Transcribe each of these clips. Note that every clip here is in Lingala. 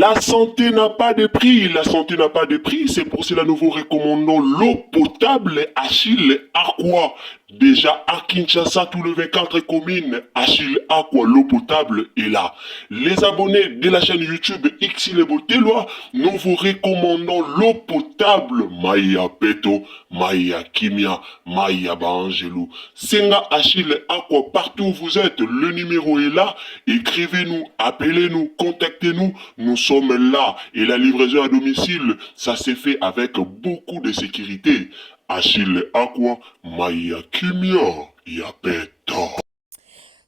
La santé n'a pas de prix, la santé n'a pas de prix, c'est pour cela que nous vous recommandons l'eau potable Achille Aqua. Déjà à Kinshasa, tout le 24 communes, Achille Aqua, l'eau potable est là. Les abonnés de la chaîne YouTube Xile Botelwa, nous vous recommandons l'eau potable Maya Peto, Maya Kimia, Maya Bangelou. Senga Achille Aqua, partout où vous êtes, le numéro est là. Écrivez-nous, appelez-nous, contactez-nous. Nous sommes là. Et la livraison à domicile, ça s'est fait avec beaucoup de sécurité. Achille Aqua, Maya Kimia, Yapeto.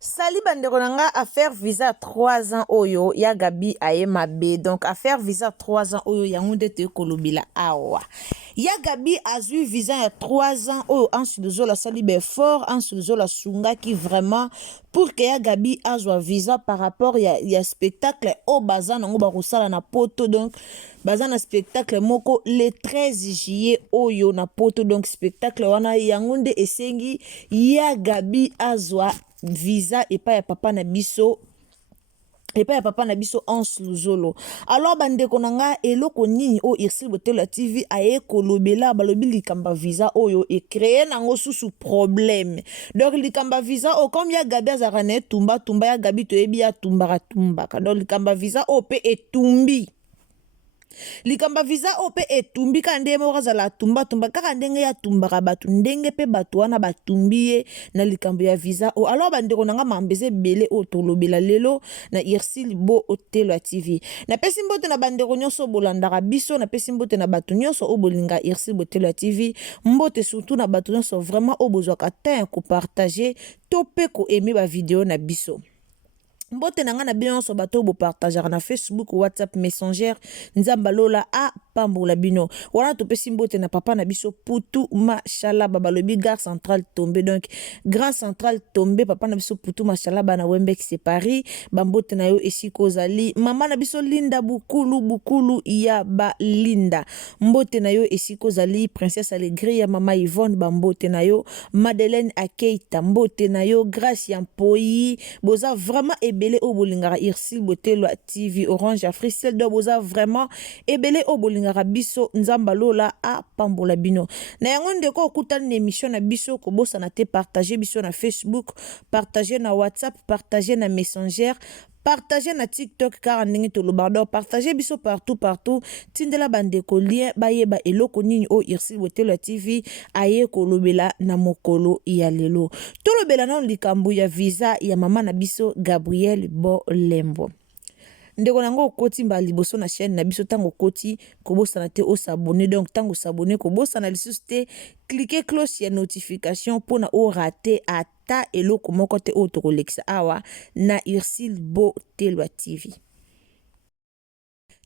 Sali bandeko nanga affaire visa 3 ans oyo ya Gabi aye mabe donc affaire visa 3 ans oyo yango ndete kolobila awa ya Gabi azui visa ya 3 ans oyo ansulizo la sali be fort ansulizo la sunga qui vraiment pour que ya Gabi azwa visa par rapport ya spectacle au bazan nango bakosala na poto donc baza na spectacle moko le 13 juillet oyo na poto donc spectacle wana yango nde esengi ya Gabi azwa visa et pas ya papa na biso en sluzolo. Alors bandeko nanga eloko nini o Xile Botelwa TV aye kolobela balobi likamba visa oyo e créer nango susu problème. Donc likamba visa o comme ya Gabi azarane tumba ya Gabi to ebi ya tumbaka. Donc likamba visa o pe etumbi. Likamba visa ope etumbi kande mo razala tumba kaka ndenge ya tumbaka batu ndenge pe batu wana batumbiye na likambo ya visa o alors bandeko nanga mambeze bele o tolobela lelo na Xile Botelwa TV na pesi mbote na bandeko nyonso bolandaka biso na pesi mbote na batu nyonso o bolinga Xile Botelwa TV mbote surtout na batu nyonso vraiment o bozwaka temps ko partager to pe ko aimer ba vidéo na biso. Mbote nanga na bino so bato bo partager na Facebook, WhatsApp, Messenger, nzamba lola a pambola bino. Wana to pesi mbote na papa na biso Putu machala babalobi gare centrale tombé donc grand centrale tombé papa na biso Putu machala bana Wembeck c'est Paris, bambote na yo esiko zali mama na biso Linda bukulu ya ba Linda. Mbote na yo esiko zali princesse Allegri ya mama Yvonne bambote na yo Madeleine Akeita mbote na yo Grace Yampoyi boza vraiment ebele o bolingara Xile Botelwa TV Orange Afrique celle de boza vraiment ebele o bolingara biso nzamba lola a pambola bino na yango ndeko okutana na émission na biso ko bosa na te partager biso na Facebook partager na WhatsApp partager na Messenger partager na TikTok car ndenge to lobardo partager biso partout tindela bandeko lien bayeba eloko nini o Xile Botelwa TV aye kolobela na mokolo ya lelo to lobela na likambo ya visa ya mama na biso Gabriel Bolembo ndeko nango okoti mba liboso na chaîne na biso tango koti kobosa na te o s'abonner donc tango s'abonner kobosa na lisusu te cliquer cloche ya notification pona o rater ata eloko moko te o tokolekisa awa na Xile Botelwa TV.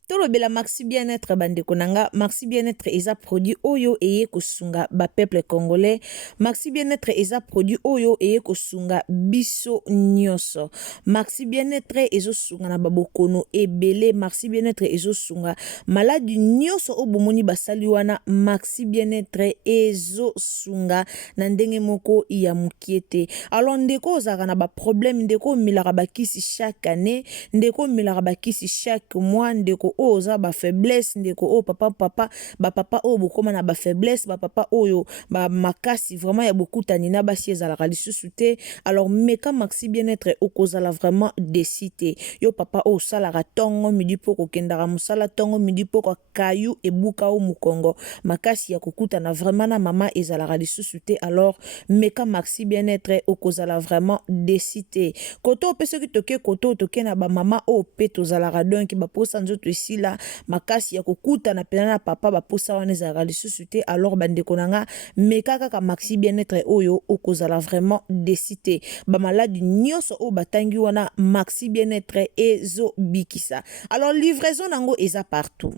Tolobela Maxi Bien-être bandeko nanga Maxi Bien-être eza produit oyo eye kosunga ba peuple congolais Maxi Bien-être eza produit oyo eye kosunga biso nyonso Maxi Bien-être ezo sunga na babokono ebele Maxi Bien-être ezo sunga maladi nyonso obomoni basali wana Maxi Bien-être ezo sunga na ndenge moko ya mukiete alors ndeko ozaka na ba problème ndeko milaka bakisi chaque année ndeko milaka bakisi chaque mois ndeko oza ba faiblesse ndeko o papa o bokoma na ba faiblesse ba papa oyo ba makasi vraiment ya bokutani na basi ezalaka lisusu te alors meka Maxi Bien-être okozala vraiment décité yo papa o salaka tongo midi poko kendaka musala tongo midi poko kayu ebuka o mukongo makasi ya kokutana vraiment na mama ezalaka lisusu te alors meka Maxi Bien-être okozala vraiment décité koto peso ki toke koto toke na ba mama o peto zalaka donc ba posa nzoto esila makasi ya kokuta na pena na papa ba posa wana ezalaka lisusu te alors bandeko nanga meka kaka Maxi Bien-être oyo okozala vraiment décité ba maladi nyonso o batangi wana Maxi Bien-être ezo bikisa alors livraison nango eza partout.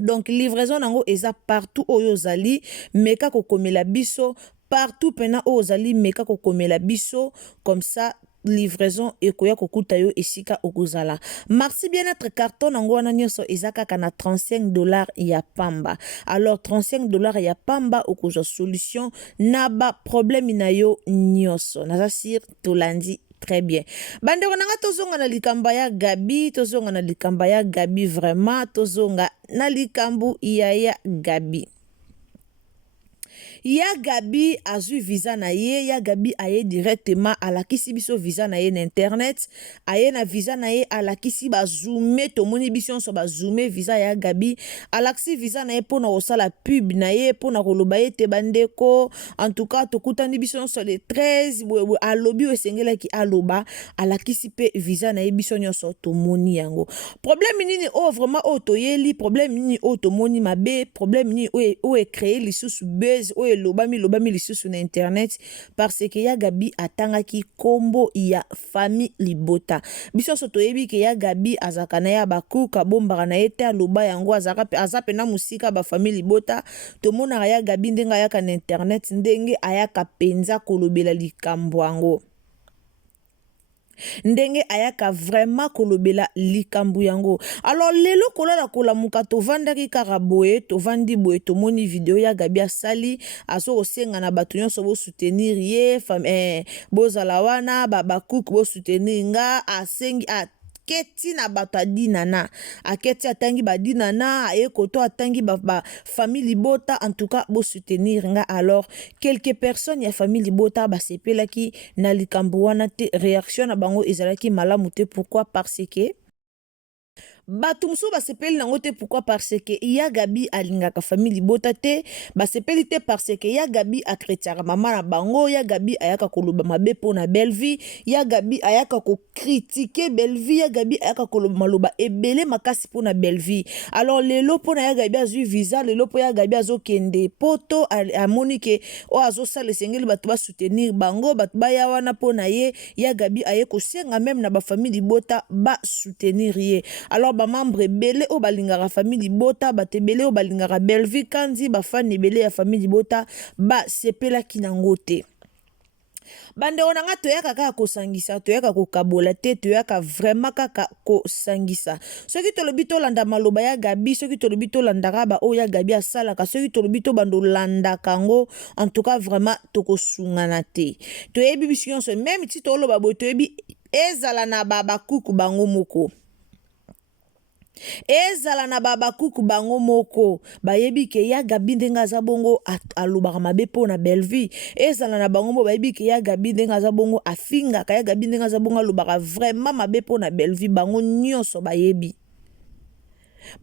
Donc livraison nango eza partout oyo zali meka kokomela biso partout pena ozali meka kokomela biso comme ça livraison ekoya kokuta yo esika okozala Maxi Bien-être carton nango wana nyonso eza kaka na $35 ya pamba alors $35 ya pamba okozwa solution na ba problème na yo nyonso naza sir tolandi très bien. Bandeko nanga tozonga na likamba ya Gabi, tozonga na likamba ya Gabi vraiment, tozonga na likambu ya Gabi. Ya Gabi azui visa na ye, ya Gabi aye directement alakisi biso visa na ye na internet, aye na visa na ye alakisi ba zoome tomoni biso nyonso ba zoome visa ya Gabi, alakisi visa na ye pona kosala pub na ye pona koloba ye te bandeko, en tout cas tokutani biso nyonso le 13 alobi esengelaki aloba, alakisi pe visa na ye biso nyonso tomoni yango. Problème nini o vraiment o toyeli, problème nini o tomoni mabe, problème nini o e créer lisusu buzz o lobami lisusu na internet parce que ya Gabi atangaki kombo ya famille Libota. Biso so toyebi ke ya Gabi azaka na ya bakuka bombaka na ye te aloba yango azape na musika ba famille Libota. Tomona ya Gabi ndenga ayaka na internet ndenge ayaka penza kolobela likambo yango. Ndenge ayaka vraiment kolobela likambu yango. Alors lelo kolala kolamuka tovandaki kaka boye, tovandi boye tomoni video ya Gabi asali aso kosenga na bato nyonso bo soutenir ye, bozala wana bakuku bo soutenir nga asengi keti na bato adinana aketi atangi badinana aye koto atangi ba famille Libota en tout cas bo soutenir nga. Alors quelques personnes ya famille Libota basepelaki na likambo wana te, réaction na bango ezalaki malamu te. Pourquoi? Parce que bato musu basepeli nango te. Pourquoi? Parce que ya Gabi alingaka famille Libota te, basepeli te parce que ya Gabi akretiaka mama na bango, ya Gabi ayaka koloba mabe pona Belle-Vie, ya Gabi ayaka ko critiquer Belle-Vie, ya Gabi ayaka koloba maloba ebele makasi pona Belle-Vie. Alors lelo pona ya Gabi azui visa, lelo po ya Gabi azokende poto amoni ke o azosala esengeli bato ba soutenir bango, bato baya wana pona ye, ya Gabi aye kosenga même na ba famille Libota ba soutenir ye. Alors ba membre ebele o balingaka famille Libota, batebele o balingaka Belle-Vie kandi ba fan ebele ya famille Libota ba sepelaki nango te. Bandeko nanga toyaka kaka kosangisa, toyaka kokabola te, toyaka vraiment kaka kosangisa. Soki tolobi tolanda maloba ya Gabi, soki tolobi tolandaka ba o ya Gabi asalaka, soki tolobi to bando landaka ngo, en tout cas vraiment tokosungana te. Toyebi biso nyonso même ti toloba boy toyebi ezala na bakuku bango moko. Ezala na bakuku bango moko bayebi ke ya Gabi ndenga za bongo alobaka mabe pona Belle-Vie. Ezala na bango mo bayebi ke ya Gabi ndenga za bongo afinga ka ya Gabi ndenga za bongo alobaka vraiment mabe pona Belle-Vie. Bango nyonso bayebi.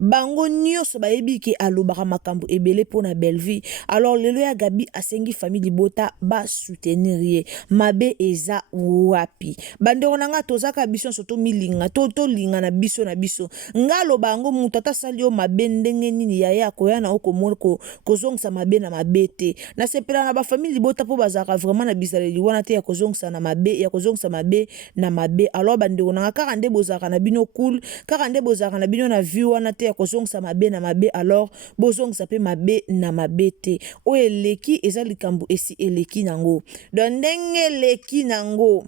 Bango nyonso bayebi ke alobaka makambo ebele pona Belle-Vie. Alors lelo ya Gabi asengi famille Libota ba soutenir ye. Mabe eza wapi? Bandeko nanga tozaka biso soto milinga to linga na biso na biso. Ngalo bango mutata salio mabe ndenge nini ya koya na okomoko kozongsa mabe na mabete. Na sepela na ba famille Libota po bazaka vraiment na bizaleli wana te ya kozongsa na mabe, ya kozongsa mabe na mabe. Alors bandeko nanga kaka nde bozaka na bino cool, kaka nde bozaka na bino na view wana te ya kozongsa mabe na mabe. Alors bozongsa pe mabe na mabe te. O eleki eza likambo esi eleki nango. Don ndenge eleki nango,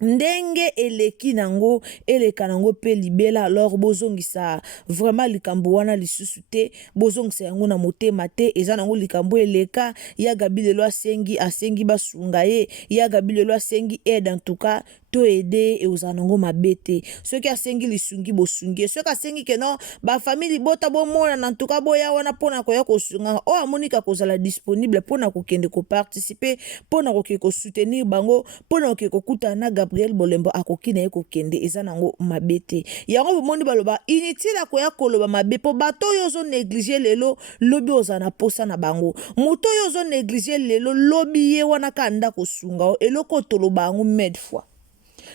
ndenge eleki nango eleka nango pe libela. Alors bozongisa vraiment likambo wana lisusu te, bozongisa yango na motema te. Eza nango likambo eleka. Ya Gabi lelo asengi basunga ye, ya Gabi lelo asengi aide en tout cas to aider e uzanango mabete. Soki asengi lisungi bosungi, soki asengi ke non ba famille Libota bomona en tout cas boya wana pona koya kosunga o amonika kozala disponible pona kokende ko participer, pona ko soutenir bango, pona ko kuta na Gabriel Bolembo akoki na ye kokende. Eza nango mabete. Yango bomoni baloba inutile koya koloba mabe po bato yozo négliger lelo lobi ozana posa na bango. Moto yozo négliger lelo lobi ye wana kanda kosunga eloko toloba yango med fois.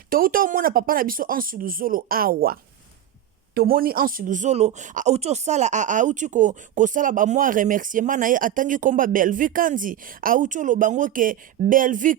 Touta omona papa na biso Ansuluzolo awa. Tomoni Ansuluzolo auto sala auti ko sala ba moi remerciement na ye atangi komba Belle-Vie kandi auto lo bango ke Belle-Vie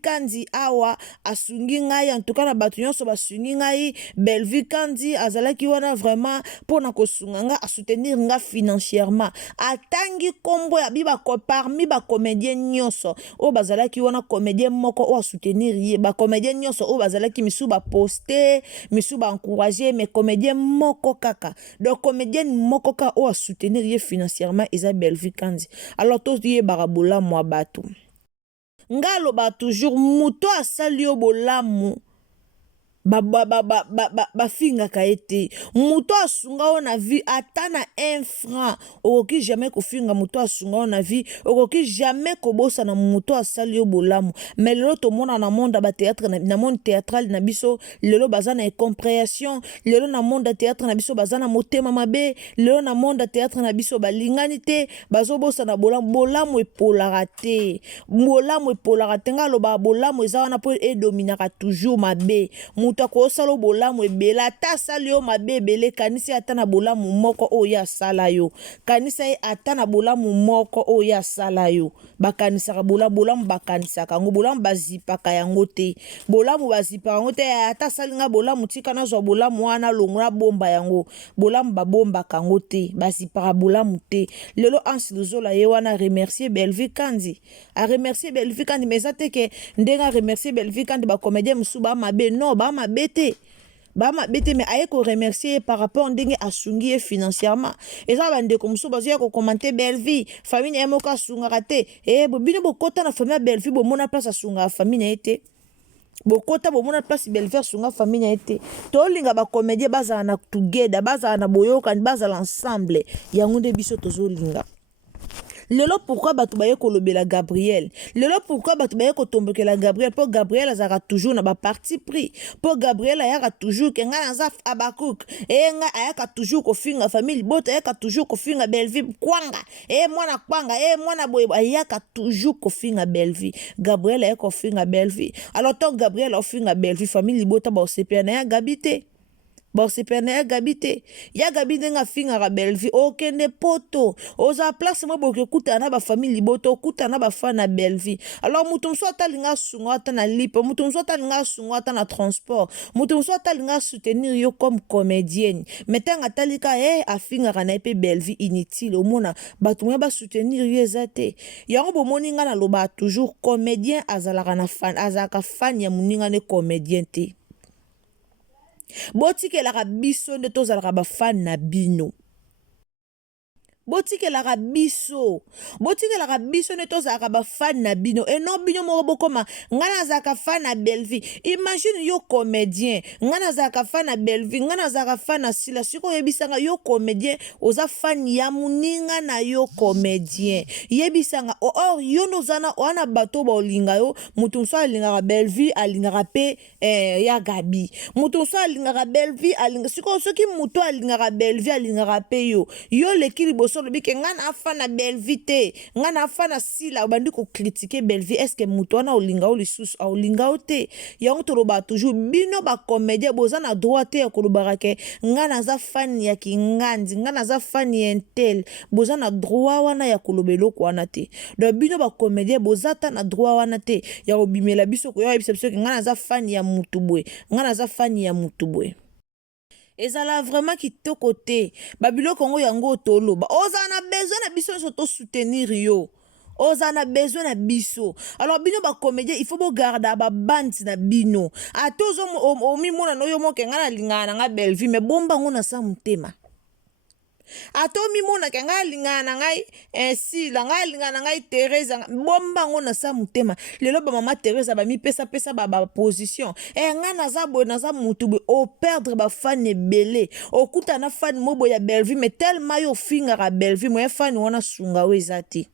kandi awa asungi ngai en tout cas na bato nyonso basungi ngai. Belle-Vie kandi azalaki wana vraiment pona kosunga nga a soutenir nga financièrement. Atangi kombo ya biba ko parmi ba comédien nyonso o bazalaki wana comédien moko o soutenir ye, ba comédien nyonso o bazalaki misu ba poster, misu ba encourager, mais comédien moko kaka. Donc comédien moko kaka o soutenir ye financièrement eza Belle-Vie kandi. Alors tous ye barabola moi bato. nga aloba toujours moto asali yo bolamu bafingaka ye te. Moto asunga yo na vie ata na 1 franc okoki jamais kofinga moto asunga yo na vie, okoki jamais kobosana moto asali yo bolamu. Mais lelo tomona na monde ba théâtre na monde théâtral na biso lelo baza na incompréhension, lelo na monde ya théâtre na biso baza na motema mabe, lelo na monde ya théâtre na biso balingani te, bazobosana bolamu. Bolamu epolaka te, bolamu epolaka te. Nga aloba bolamu eza wana po edominaka toujours mabe. Muta ko salo bolamu ebele ata asali yo mabe ebele kanisi ata na bolamu moko oyo asala yo, kanisa ye ata na bolamu moko oyo asala yo. Bakanisaka bolamu bakanisaka yango, bolamu bazipaka yango te, bolamu bazipaka yango te. Ata asali nga bolamu tika nazwa bolamu wana longola bomba yango, bolamu babombaka yango te, bazipaka bolamu te. Lelo Ansi Luzola ye wana remercier Belvi Kandi, a remercier Belvi Kandi, mais eza te ke ndenga remercier Belvi Kandi ba comédien musu ba mabe, non ba mabe te, ba mabe te. Mais aye ko remercier par rapport ndenge asungi ye financièrement. Eza bandeko musu bazoya ko commenter Belvi famille ya moko asungaka te. Bino bokota na famille ya Belvi bomona place asunga famille ya te, bokota bomona place Belvi asunga famille ya te. Tolinga ba comédien bazala na together, bazala na boyokani, bazala ensemble, yango nde biso tozolinga. Lelo pourquoi batu baye kolobela Gabriel, lelo pourquoi batu baye kotombokela Gabriel, pour Gabriel azaka toujours na ba parti pris, pour Gabriel ayaka toujours ke nga naza Abakuk, nga ayaka toujours kofinga famille boto, ayaka toujours kofinga Belvi kwanga, mwana kwanga, mwana boye, ayaka toujours kofinga Belvi. Gabriel ayaka kofinga Belvi. Alors tant Gabriel ofinga Belvi, famille boto ba osepia na ya Gabite, bosepene ya Gabite, ya Gabite nga finga Belvi okende poto oza place mo boke kuta na ba famille liboto kuta na ba fa na Belvi. Alors mutu mso atalinga sunga ata na lipo, mutu mso atalinga sunga ata na transport, mutu mso atalinga soutenir yo comme comédienne, metanga talika afinga na epe Belvi inutile. Omona batu mo ba soutenir yo ezate yango bomoni nga na loba toujours comédien azalaka na fan, azaka fan ya muninga ne comédien te. Botikelaka biso nde tozalaka bafan na bino, botikelaka biso nde tozalaka bafan na bino, e non bino moko bokoma nga nazalaka fan na Belvi. Imagine yo comédien nga nazalaka fan na Belvi, nga nazalaka fan na Sila, siko yebisanga yo comédien oza fan ya muninga na yo comédien, yebisanga or yo nozana wana bato bolinga yo. Mutu mso alingaka Belvi alingaka pe ya Gabi, mutu mso alingaka Belvi alinga siko soki mutu alingaka Belvi alingaka pe yo lekili boso lobike nga na fa na Belvi te, nga na fa na Sila, obandi ko critiquer Belvi. Est-ce que mutu wana olinga o lisusu olinga o te? Yango toloba toujours bino ba comédien boza na droit te ya kolobaka ke nga naza fan ya Kingandi, nga naza fan ya Intel, boza na droit wana ya kolobelo ko wana te. Donc bino ba comédien boza ta na droit wana te ya kobimela biso ko ya biso ke nga naza fan ya mutu boy, nga naza fan ya mutu boy. Ezala vraiment kitoko te babilo kongo yango toloba oza na besoin na biso so to soutenir yo, oza na besoin na biso. Alors bino ba comédien il faut bo garder ba band na bino atozo omi mona no yo moke nga na lingana nga Belvi me bomba ngona sa mutema. Atomi mona ke nga lingana ngai Sila, nga lingana ngai Teresa, bomba ngona sa mutema. Lelo ba mama Teresa ba mi pesa ba position nga naza boy naza mutu boy o perdre ba fan ebele okuta na fan mobo ya Belvi mais tellement yo finga Belvi mo fan wana sunga we ezate,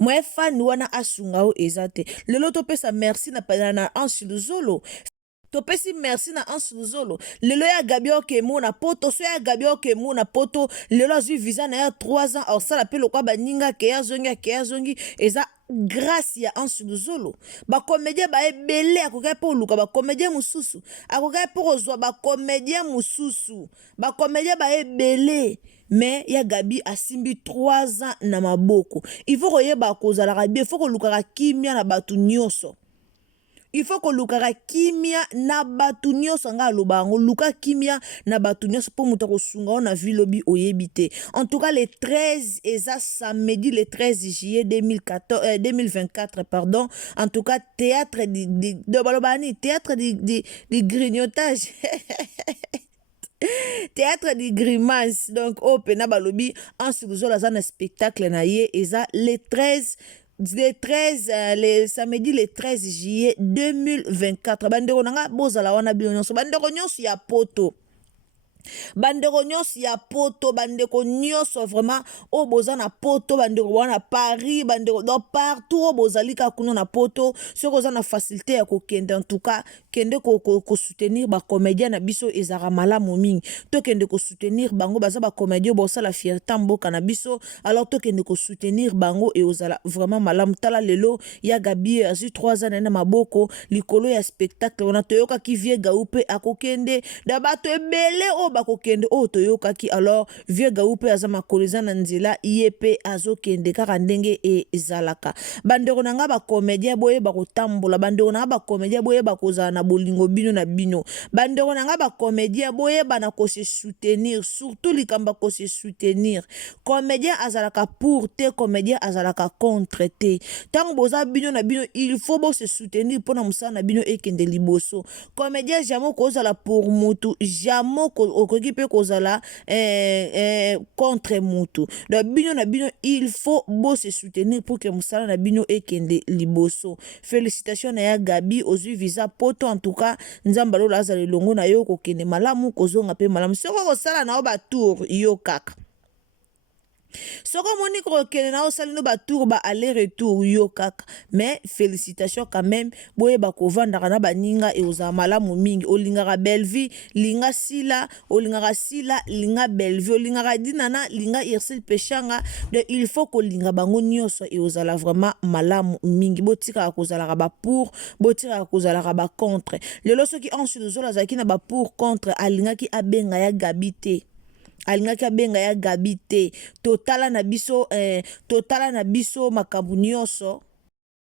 mo fan wana asunga o ezate. Lelo to pesa merci na Ansi Luzolo, topesi merci na Ansi Luzolo. Lelo ya Gabi okemo na poto, so ya Gabi okemo na poto, lelo azwi visa na ya 3 ans or sala pe lokwa baninga ke ya zongi eza grâce ya Ansi Luzolo. Ba comédien ba ebele akoka po luka ba comédien mususu, akoka po kozwa ba comédien mususu, ba comédien ba ebele. Mais ya Gabi asimbi 3 ans na maboko. Il faut koyeba kozala bien, il faut koluka kimia na batu nyonso. Il faut que lukaka kimia na batu nyonso nga lobango luka kimia na batu nyonso po muta ko sunga na vilobi oyebite. En tout cas le 13 eza samedi le 13 juillet 2024 pardon. En tout cas théâtre de balobani, théâtre de grignotage. Théâtre de grimace. Donc au pena balobi Ansi Luzolo za na spectacle na ye eza le 13 le samedi le 13 juillet 2024 bandeko nanga bozala wana bino nyonso bandeko nyonso ya poto bandeko nyonso ya poto bandeko nyonso vraiment o boza na poto bandeko wana Paris bandeko dans partout o bozali ka kuna na poto soki oza na facilité ya kokende en tout cas kende ko soutenir ba comédien na biso ezara malamu mingi to kende ko soutenir bango baza ba comédien bosa la fierté mboka na biso alors to kende ko soutenir bango et ozala vraiment malamu tala lelo ya Gabi azu 3 ans na maboko likolo ya spectacle wana toyoka ki vie gaupe akokende da bato ebele o bakokende o toyokaki alors vieux gaupe aza makoleza na nzela yepe azokende kaka ndenge ezalaka bandeko nanga ba comédien boye bakotambola bandeko nanga ba comédien boye bakozala na bolingo bino na bino bandeko nanga ba comédien boye bana ko se soutenir surtout likamba ko se soutenir comédien azalaka pour te comédien azalaka contre te tant boza bino na bino il faut bo se soutenir pona musala na bino ekende liboso comédien jamais kozala pour mutu jamais okoki pe kozala contre mutu donc bino na bino il faut bo se soutenir pour que musala na bino ekende liboso félicitations na ya Gabi ozui visa poto en tout cas nzamba lola azali longo na yo kokende malamu kozonga pe malamu soko kosala na ba tour yo kaka soko moni kokende na osali no ba tour ba aller retour yo kaka mais félicitations quand même boye bakovandaka na baninga e oza malamu mingi olingaka Belleville linga sila olingaka sila linga Belleville olingaka dinana linga Irsil Pechanga de il faut ko linga bango nyonso e ozala vraiment malamu mingi botika kozalaka ba pour botika kozalaka ba contre lelo soki ensuite zola zaki na ba pour contre alingaki abenga ya Gabi te alingaki abenga ya Gabi te totala na biso makambo nyonso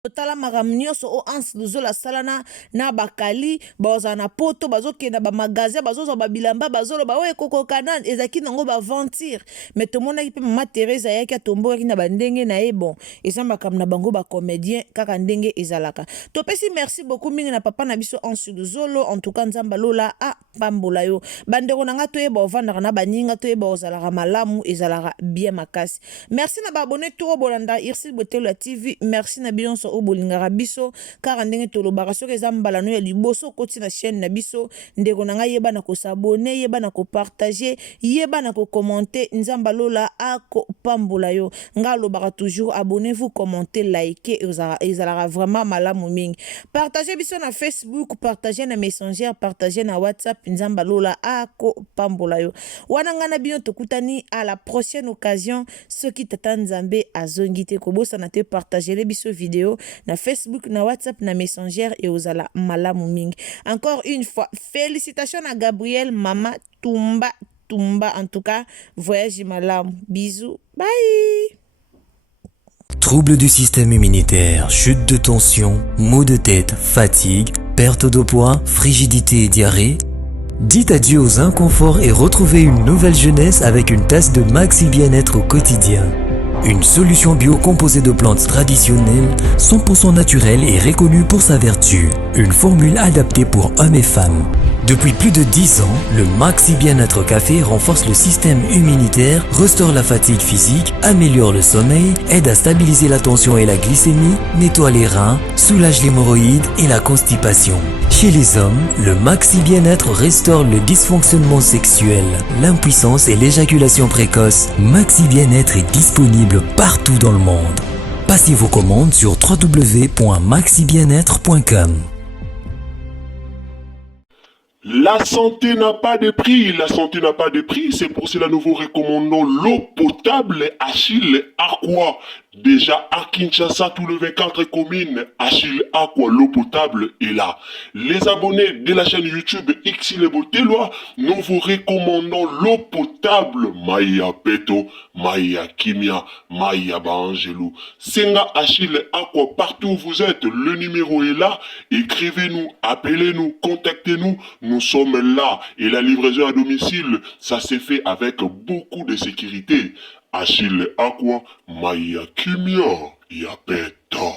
totala makambo nyonso o ansi luzola salana na bakali baza na poto bazokenda ba magasin bazozwa babilamba bazoloba oye kokokana ezaki nango ba ventir mais tomonaki pe mama Teresa yaki atombokaki na bandenge na ye bon eza makambo na bango ba comédien kaka ndenge ezalaka topesi merci beaucoup mingi na papa na biso ansi luzolo en tout cas nzamba lola a pambola yo bandeko nanga toyeba ovandaka na baninga toyeba ozalaka malamu ezalaka bien makasi merci na babone to bolanda Irsil Botelo TV merci na biyonso o bolingaka biso kaka ndenge tolobaka soki eza mbalano ya liboso koti na chaîne na biso ndeko nanga yeba na kosabone yeba na kopartager yeba na kokommente nzamba lola akopambola yo nga alobaka toujours abonnez-vous commentez likez ezalaka vraiment malamu mingi partagez biso na Facebook partagez na Messenger partagez na WhatsApp nzamba lola akopambola yo wana nga na bino tokutani à la prochaine occasion soki tata nzambe azongi te kobosana te partager les biso vidéo na Facebook na WhatsApp na Messenger et ozala malamu mingi encore une fois félicitations à Gabriel Mama Tumba en tout cas voyage malamu bisous bye. Troubles du système immunitaire, chute de tension, maux de tête, fatigue, perte de poids, frigidité et diarrhée. Dites adieu aux inconforts et retrouvez une nouvelle jeunesse avec une tasse de Maxi Bien-être au quotidien. Une solution bio composée de plantes traditionnelles, 100% naturelle et reconnue pour sa vertu. Une formule adaptée pour hommes et femmes. Depuis plus de 10 ans, le Maxi Bien-être Café renforce le système immunitaire, restaure la fatigue physique, améliore le sommeil, aide à stabiliser la tension et la glycémie, nettoie les reins, soulage l'hémorroïde et la constipation. Chez les hommes, le Maxi Bien-être restaure le dysfonctionnement sexuel, l'impuissance et l'éjaculation précoce. Maxi Bien-être est disponible partout dans le monde. Passez vos commandes sur www.maxibienêtre.com. La santé n'a pas de prix, la santé n'a pas de prix, c'est pour cela que nous vous recommandons l'eau potable Achille Aqua. Déjà à Kinshasa, tous les 24 communes, Achille Aqua, l'eau potable est là. Les abonnés de la chaîne YouTube Xile Boteloa, nous vous recommandons l'eau potable Maya Peto, Maya Kimia, Maya Bangelou. Senga Achille Aqua, partout où vous êtes, le numéro est là. Écrivez-nous, appelez-nous, contactez-nous. Nous sommes là et la livraison à domicile, ça s'est fait avec beaucoup de sécurité. Achille Aqua, Maya Kimia, Yapeto.